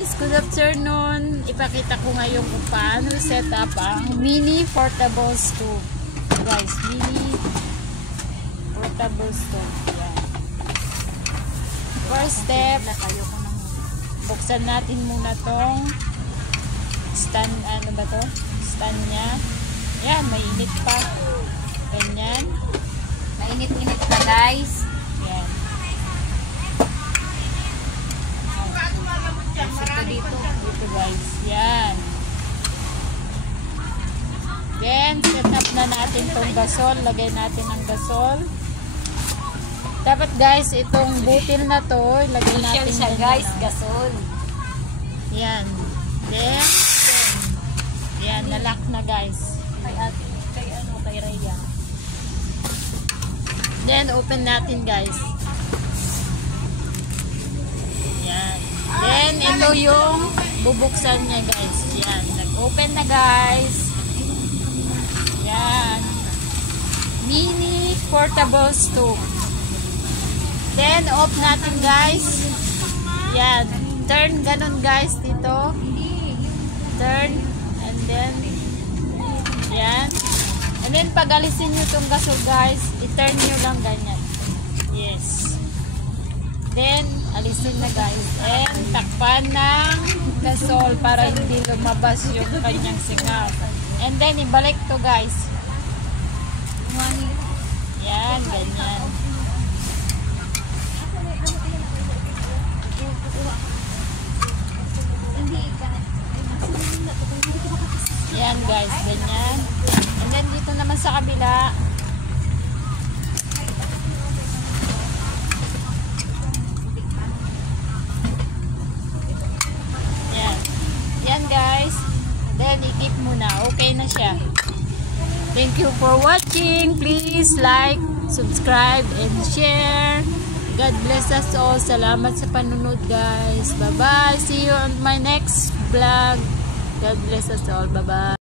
Good afternoon. Ipakita ko ngayon kung paano set up ang mini portable stove. Guys, mini portable stove. Yan. First step, buksan natin muna tong stand, ano ba to? Stand niya. Yan, mainit pa. Ganyan. Mainit-init pa, guys. Yan. Dito guys. Yan. Then, set up na natin tong gasol. Lagay natin ang gasol. Dapat guys, itong butil na to, lagay natin siya, guys, gasol. Yan. Then, yan, nalock na guys. Kay Raya. Then, open natin guys. Yan. Then, ito yung bubuksan niya guys. Yan. Nag-open na guys. Yan. Mini portable stove. Then, off natin guys. Yan. Turn ganun guys dito. Turn. And then, yan. And then, pag alisin nyo itong gasol guys, i-turn nyo lang ganyan. Yes. Then, alisin na guys. And, takpan ng gasol para hindi lumabas yung kanyang singaw. And then, ibalik to guys. Yan, ganyan. Yan guys, ganyan. And then, dito naman sa kabila. Yan guys. Then i-keep muna. Okay na siya. Thank you for watching. Please like, subscribe, and share. God bless us all. Salamat sa panunod guys. Bye bye. See you on my next vlog. God bless us all. Bye bye.